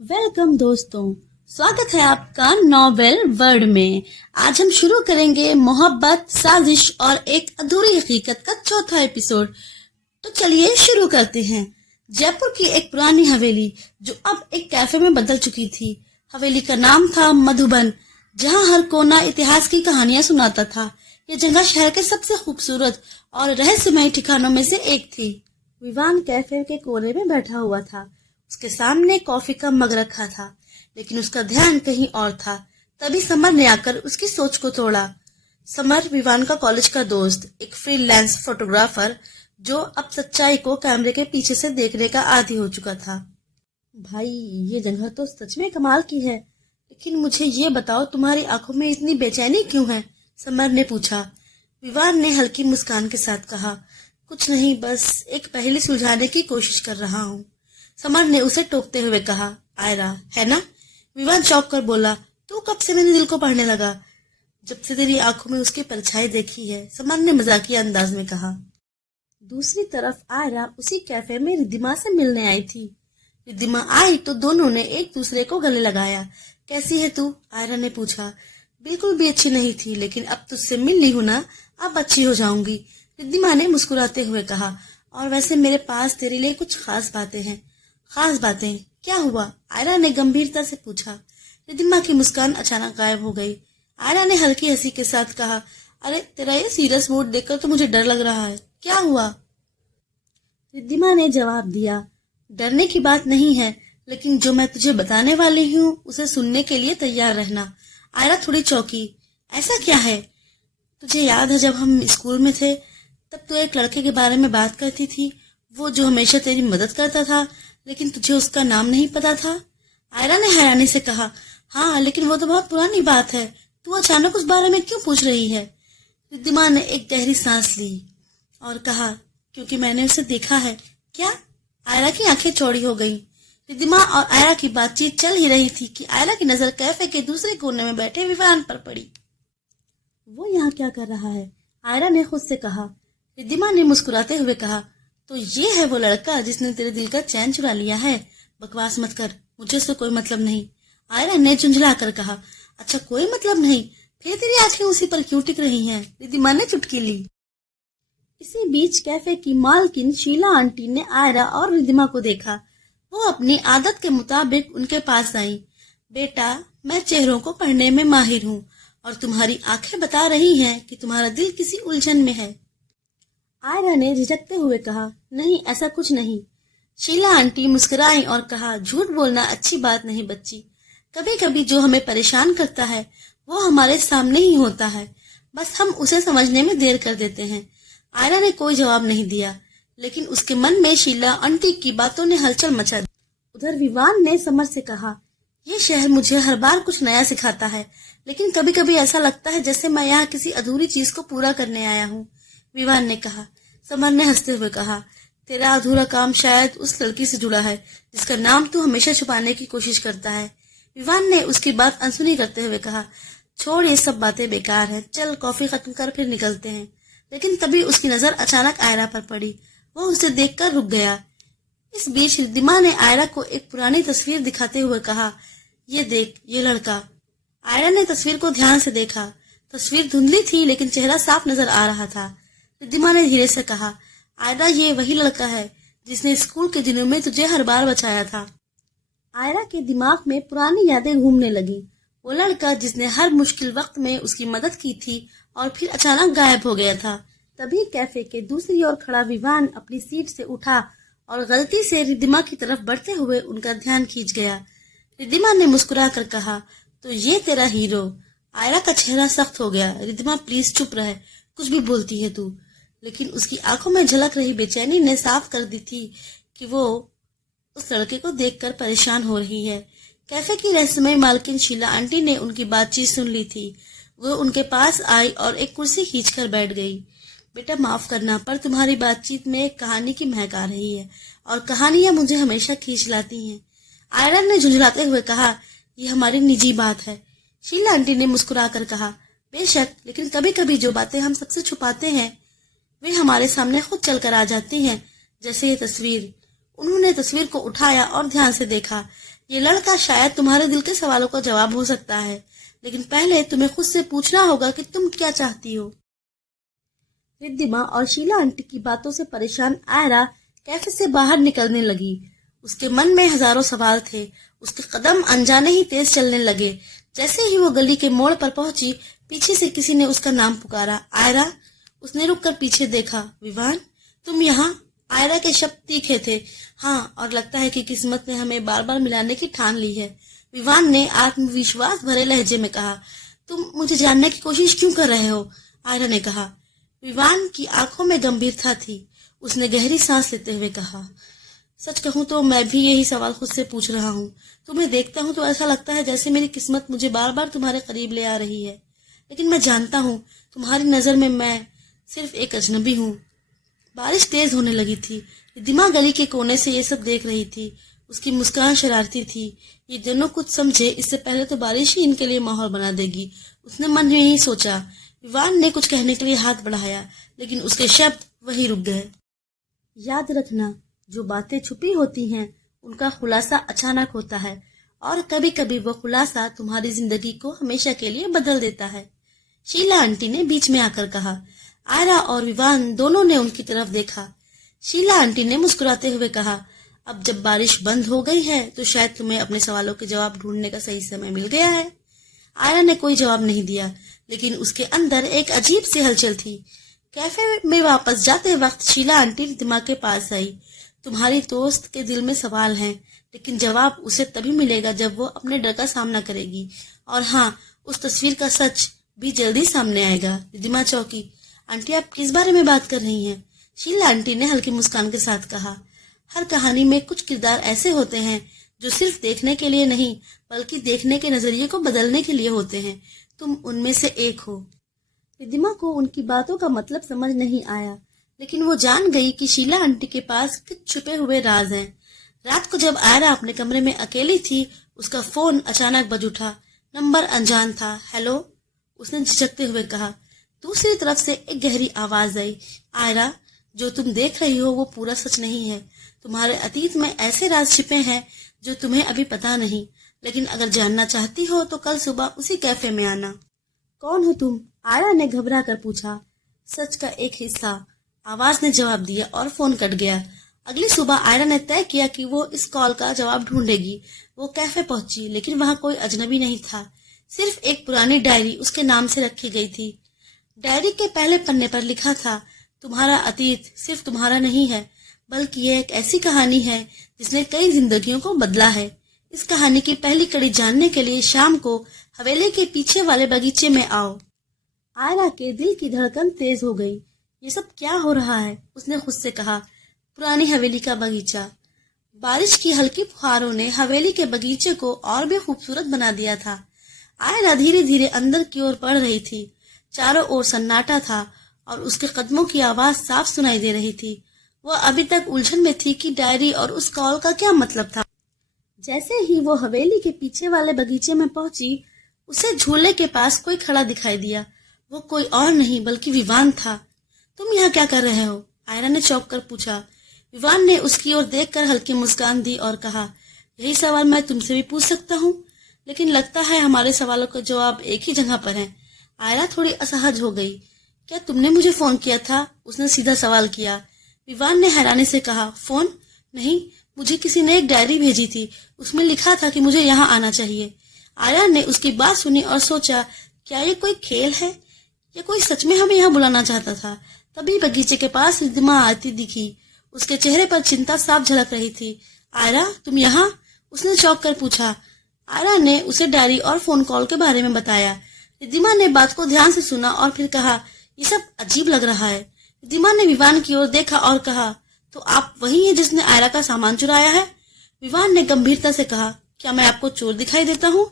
Welcome दोस्तों, स्वागत है आपका नॉवेल वर्ल्ड में। आज हम शुरू करेंगे मोहब्बत, साजिश और एक अधूरी हकीकत का चौथा एपिसोड। तो चलिए शुरू करते हैं। जयपुर की एक पुरानी हवेली जो अब एक कैफे में बदल चुकी थी। हवेली का नाम था मधुबन, जहां हर कोना इतिहास की कहानियां सुनाता था। यह जगह शहर के सबसे खूबसूरत और रहस्यमय ठिकानों में से एक थी। विवान कैफे के कोने में बैठा हुआ था। उसके सामने कॉफी का मग रखा था, लेकिन उसका ध्यान कहीं और था। तभी समर ने आकर उसकी सोच को तोड़ा। समर विवान का कॉलेज का दोस्त, एक फ्रीलांस फोटोग्राफर जो अब सच्चाई को कैमरे के पीछे से देखने का आदी हो चुका था। भाई, ये जगह तो सच में कमाल की है, लेकिन मुझे ये बताओ, तुम्हारी आंखों में इतनी बेचैनी क्यों है? समर ने पूछा। विवान ने हल्की मुस्कान के साथ कहा, कुछ नहीं, बस एक पहेली सुलझाने की कोशिश कर रहा हूँ। समर ने उसे टोकते हुए कहा, आयरा है ना? विवान चौंक कर बोला, तू कब से मेरे दिल को पढ़ने लगा? जब से तेरी आंखों में उसकी परछाई देखी है, समर ने मजाकिया अंदाज में कहा। दूसरी तरफ आयरा उसी कैफे में रिद्धिमा से मिलने आई थी। रिद्धिमा आई तो दोनों ने एक दूसरे को गले लगाया। कैसी है तू? आयरा ने पूछा। बिल्कुल भी अच्छी नहीं थी, लेकिन अब तुझसे मिल ली हूं ना, अब अच्छी हो जाऊंगी, रिद्धिमा ने मुस्कुराते हुए कहा। और वैसे मेरे पास तेरे लिए कुछ खास बातें हैं। खास बातें? क्या हुआ? आयरा ने गंभीरता से पूछा। रिद्धिमा की मुस्कान अचानक गायब हो गई। आयरा ने हल्की हंसी के साथ कहा, अरे तेरा ये सीरियस मूड देखकर तो मुझे डर लग रहा है। क्या हुआ? रिद्धिमा ने जवाब दिया, डरने की बात नहीं है, लेकिन जो मैं तुझे बताने वाली हूँ उसे सुनने के लिए तैयार रहना। आयरा थोड़ी चौंकी। ऐसा क्या है? तुझे याद है जब हम स्कूल में थे, तब तू एक लड़के के बारे में बात करती थी, वो जो हमेशा तेरी मदद करता था, लेकिन तुझे उसका नाम नहीं पता था? आयरा ने हैरानी से कहा, हाँ, लेकिन वो तो बहुत पुरानी बात है, तू अचानक उस बारे में क्यों पूछ रही है? रिद्धिमा ने एक गहरी सांस ली और कहा, क्योंकि मैंने उसे देखा है। क्या? आयरा की आंखें चौड़ी हो गईं। रिद्धिमा और आयरा की बातचीत चल ही रही थी कि आयरा की नजर कैफे के दूसरे कोने में बैठे विवान पर पड़ी। वो यहाँ क्या कर रहा है? आयरा ने खुद से कहा। रिद्धिमा ने मुस्कुराते हुए कहा, तो ये है वो लड़का जिसने तेरे दिल का चैन चुरा लिया है। बकवास मत कर, मुझे उससे कोई मतलब नहीं। आयरा ने झुंझला कर कहा। अच्छा, कोई मतलब नहीं? फिर तेरी आंखें उसी पर क्यों टिक रही हैं? रिद्धिमा ने चुटकी ली। इसी बीच कैफे की मालकिन शीला आंटी ने आयरा और रिद्धिमा को देखा। वो अपनी आदत के मुताबिक उनके पास आई। बेटा, मैं चेहरों को पढ़ने में माहिर हूँ और तुम्हारी आंखें बता रही हैं कि तुम्हारा दिल किसी उलझन में है। आयरा ने झिझकते हुए कहा, नहीं, ऐसा कुछ नहीं। शीला आंटी मुस्कुराई और कहा, झूठ बोलना अच्छी बात नहीं बच्ची। कभी कभी जो हमें परेशान करता है वो हमारे सामने ही होता है, बस हम उसे समझने में देर कर देते हैं। आयरा ने कोई जवाब नहीं दिया, लेकिन उसके मन में शीला आंटी की बातों ने हलचल मचा दी। उधर विवान ने समर से कहा, ये शहर मुझे हर बार कुछ नया सिखाता है, लेकिन कभी कभी ऐसा लगता है जैसे मैं यहाँ किसी अधूरी चीज को पूरा करने आया हूँ। विवान ने कहा। समर ने हंसते हुए कहा, तेरा अधूरा काम शायद उस लड़की से जुड़ा है जिसका नाम तू हमेशा छुपाने की कोशिश करता है। विवान ने उसकी बात अनसुनी करते हुए कहा, छोड़, ये सब बातें बेकार है, चल कॉफी खत्म कर फिर निकलते हैं। लेकिन तभी उसकी नजर अचानक आयरा पर पड़ी। वह उसे देखकर रुक गया। इस बीच रिद्धिमा ने आयरा को एक पुरानी तस्वीर दिखाते हुए कहा, ये देख, ये लड़का। आयरा ने तस्वीर को ध्यान से देखा। तस्वीर धुंधली थी, लेकिन चेहरा साफ नजर आ रहा था। रिद्धिमा ने धीरे से कहा, आयरा, ये वही लड़का है जिसने स्कूल के दिनों में तुझे हर बार बचाया था। आयरा के दिमाग में पुरानी यादें घूमने लगी। वो लड़का जिसने हर मुश्किल वक्त में उसकी मदद की थी और फिर अचानक गायब हो गया था। तभी कैफे के दूसरी ओर खड़ा विवान अपनी सीट से उठा और गलती से रिद्धिमा की तरफ बढ़ते हुए उनका ध्यान खींच गया। रिद्धिमा ने मुस्कुरा कर कहा, तो ये तेरा हीरो। आयरा का चेहरा सख्त हो गया। रिद्धिमा, प्लीज चुप रहे, कुछ भी बोलती है तू। लेकिन उसकी आंखों में झलक रही बेचैनी ने साफ कर दी थी कि वो उस लड़के को देखकर परेशान हो रही है। कैफे की रहस्यमय मालकिन शीला आंटी ने उनकी बातचीत सुन ली थी। वो उनके पास आई और एक कुर्सी खींचकर बैठ गई। बेटा, माफ करना, पर तुम्हारी बातचीत में एक कहानी की महक आ रही है और कहानियां मुझे हमेशा खींच लाती हैं। आयरन ने झुंझलाते हुए कहा, ये हमारी निजी बात है। शीला आंटी ने मुस्कुराकर कहा, बेशक, लेकिन कभी कभी जो बातें हम सबसे छुपाते हैं वे हमारे सामने खुद चलकर आ जाती हैं, जैसे ये तस्वीर। उन्होंने तस्वीर को उठाया और ध्यान से देखा। ये लड़का शायद तुम्हारे दिल के सवालों का जवाब हो सकता है, लेकिन पहले तुम्हें खुद से पूछना होगा कि तुम क्या चाहती हो। रिद्धिमा और शीला आंटी की बातों से परेशान आयरा कैफे से बाहर निकलने लगी। उसके मन में हजारों सवाल थे। उसके कदम अनजाने ही तेज चलने लगे। जैसे ही वो गली के मोड़ पर पहुंची, पीछे से किसी ने उसका नाम पुकारा, आयरा। उसने रुककर पीछे देखा। विवान, तुम यहाँ? आयरा के शब्द तीखे थे। हाँ, और लगता है कि किस्मत ने हमें बार बार मिलाने की ठान ली है, विवान ने आत्मविश्वास भरे लहजे में कहा। तुम मुझे जानने की कोशिश क्यों कर रहे हो? आयरा ने कहा। विवान की आंखों में गंभीरता थी। उसने गहरी सांस लेते हुए कहा, सच कहूं तो मैं भी यही सवाल खुद से पूछ रहा हूँ। तुम्हें देखता हूँ तो ऐसा लगता है जैसे मेरी किस्मत मुझे बार बार तुम्हारे करीब ले आ रही है, लेकिन मैं जानता हूँ तुम्हारी नजर में मैं सिर्फ एक अजनबी हूँ। बारिश तेज होने लगी थी। रिद्धिमा गली के कोने से ये सब देख रही थी। उसकी मुस्कान शरारती थी। ये दोनों कुछ समझे इससे पहले तो बारिश ही इनके लिए माहौल बना देगी। उसने मन में ही सोचा। विवान ने कुछ कहने के लिए हाथ बढ़ाया, लेकिन उसके शब्द वहीं रुक गए। याद रखना, जो बातें छुपी होती हैं उनका खुलासा अचानक होता है, और कभी कभी वो खुलासा तुम्हारी जिंदगी को हमेशा के लिए बदल देता है, शीला आंटी ने बीच में आकर कहा। आयरा और विवान दोनों ने उनकी तरफ देखा। शीला आंटी ने मुस्कुराते हुए कहा, अब जब बारिश बंद हो गई है तो शायद तुम्हें अपने सवालों के जवाब ढूंढने का सही समय मिल गया है। आयरा ने कोई जवाब नहीं दिया, लेकिन उसके अंदर एक अजीब सी हलचल थी। कैफे में वापस जाते वक्त शीला आंटी रिद्धिमा के पास आई। तुम्हारी दोस्त के दिल में सवाल हैं, लेकिन जवाब उसे तभी मिलेगा जब वो अपने डर का सामना करेगी। और हाँ, उस तस्वीर का सच भी जल्दी सामने आएगा। रिद्धिमा चौंकी। आंटी, आप किस बारे में बात कर रही हैं? शीला आंटी ने हल्की मुस्कान के साथ कहा। हर कहानी में कुछ किरदार ऐसे होते हैं जो सिर्फ देखने के लिए नहीं, बल्कि देखने के नजरिए को बदलने के लिए होते हैं। तुम उनमें से एक हो। रिद्धिमा को उनकी बातों का मतलब समझ नहीं आया, लेकिन वो जान गई कि शीला आंटी के पास कुछ छुपे हुए राज हैं। रात को जब आयरा अपने कमरे में अकेली थी, उसका फोन अचानक बज उठा। नंबर अनजान था। हेलो, उसने झिझकते हुए कहा। दूसरी तरफ से एक गहरी आवाज आई। आयरा, जो तुम देख रही हो वो पूरा सच नहीं है। तुम्हारे अतीत में ऐसे राज छिपे हैं जो तुम्हें अभी पता नहीं, लेकिन अगर जानना चाहती हो तो कल सुबह उसी कैफे में आना। कौन हो तुम? आयरा ने घबरा कर पूछा। सच का एक हिस्सा, आवाज ने जवाब दिया और फोन कट गया। अगली सुबह आयरा ने तय किया कि वो इस कॉल का जवाब ढूंढेगी। वो कैफे पहुंची, लेकिन वहां कोई अजनबी नहीं था। सिर्फ एक पुरानी डायरी उसके नाम से रखी गई थी। डायरी के पहले पन्ने पर लिखा था, तुम्हारा अतीत सिर्फ तुम्हारा नहीं है, बल्कि यह एक ऐसी कहानी है जिसने कई जिंदगियों को बदला है। इस कहानी की पहली कड़ी जानने के लिए शाम को हवेली के पीछे वाले बगीचे में आओ। आयरा के दिल की धड़कन तेज हो गई। ये सब क्या हो रहा है? उसने खुद से कहा। पुरानी हवेली का बगीचा। बारिश की हल्की फुहारों ने हवेली के बगीचे को और भी खूबसूरत बना दिया था। आयरा धीरे धीरे अंदर की ओर बढ़ रही थी। चारों ओर सन्नाटा था और उसके कदमों की आवाज साफ सुनाई दे रही थी। वह अभी तक उलझन में थी कि डायरी और उस कॉल का क्या मतलब था। जैसे ही वो हवेली के पीछे वाले बगीचे में पहुंची, उसे झूले के पास कोई खड़ा दिखाई दिया। वो कोई और नहीं बल्कि विवान था। तुम यहाँ क्या कर रहे हो? आयरा ने चौंक कर पूछा। विवान ने उसकी ओर देखकर हल्की मुस्कान दी और कहा, यही सवाल मैं तुमसे भी पूछ सकता हूँ, लेकिन लगता है हमारे सवालों का जवाब एक ही जगह पर है। आयरा थोड़ी असहज हो गई। क्या तुमने मुझे फोन किया था? उसने सीधा सवाल किया। विवान ने हैरानी से कहा, फोन नहीं, मुझे किसी ने एक डायरी भेजी थी। उसमें लिखा था कि मुझे यहाँ आना चाहिए। आयरा ने उसकी बात सुनी और सोचा, क्या ये कोई खेल है या कोई सच में हमें यहाँ बुलाना चाहता था। तभी बगीचे के पास रिद्धिमा आती दिखी। उसके चेहरे पर चिंता साफ झलक रही थी। आयरा, तुम यहाँ? उसने चौंक कर पूछा। आयरा ने उसे डायरी और फोन कॉल के बारे में बताया। रिद्धिमा ने बात को ध्यान से सुना और फिर कहा, ये सब अजीब लग रहा है। रिद्धिमा ने विवान की ओर देखा और कहा, तो आप वही हैं जिसने आयरा का सामान चुराया है? विवान ने गंभीरता से कहा, क्या मैं आपको चोर दिखाई देता हूँ?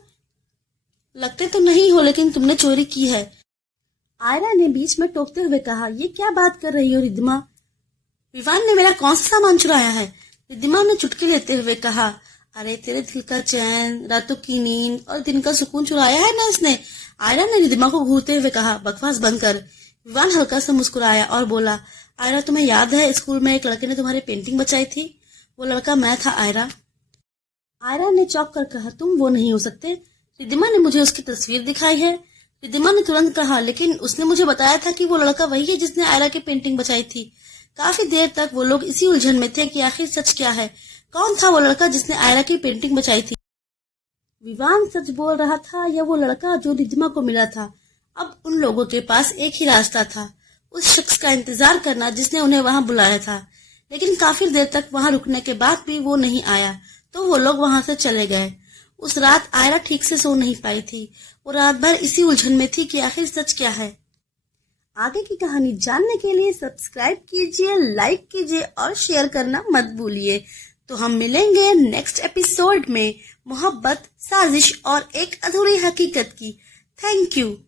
लगते तो नहीं हो, लेकिन तुमने चोरी की है। आयरा ने बीच में टोकते हुए कहा, ये क्या बात कर रही हो रिद्धिमा? विवान ने मेरा कौन सा सामान चुराया है? रिद्धिमा ने चुटकी लेते हुए कहा, अरे तेरे दिल का चैन, रातों की नींद और दिन का सुकून चुराया है ना इसने। आयरा ने रिद्धिमा को घूरते हुए कहा, बकवास बंद कर। विवान हल्का सा मुस्कुराया और बोला, आयरा, तुम्हें याद है स्कूल में एक लड़के ने तुम्हारी पेंटिंग बचाई थी? वो लड़का मैं था आयरा। आयरा ने चौंक कर कहा, तुम वो नहीं हो सकते। रिद्धिमा ने मुझे उसकी तस्वीर दिखाई है। रिद्धिमा ने तुरंत कहा, लेकिन उसने मुझे बताया था कि वो लड़का वही है जिसने आयरा की पेंटिंग बचाई थी। काफी देर तक वो लोग इसी उलझन में थे कि आखिर सच क्या है। कौन था वो लड़का जिसने आयरा की पेंटिंग बचाई थी? विवान सच बोल रहा था या वो लड़का जो रिद्धिमा को मिला था? अब उन लोगों के पास एक ही रास्ता था, उस शख्स का इंतजार करना जिसने उन्हें वहां बुलाया था। लेकिन काफी देर तक वहां रुकने के बाद भी वो नहीं आया, तो वो लोग वहां से चले गए। उस रात आयरा ठीक से सो नहीं पाई थी। वो रात भर इसी उलझन में थी कि आखिर सच क्या है। आगे की कहानी जानने के लिए सब्सक्राइब कीजिए, लाइक कीजिए और शेयर करना मत भूलिए। तो हम मिलेंगे नेक्स्ट एपिसोड में मोहब्बत, साजिश और एक अधूरी हकीकत की। Thank you.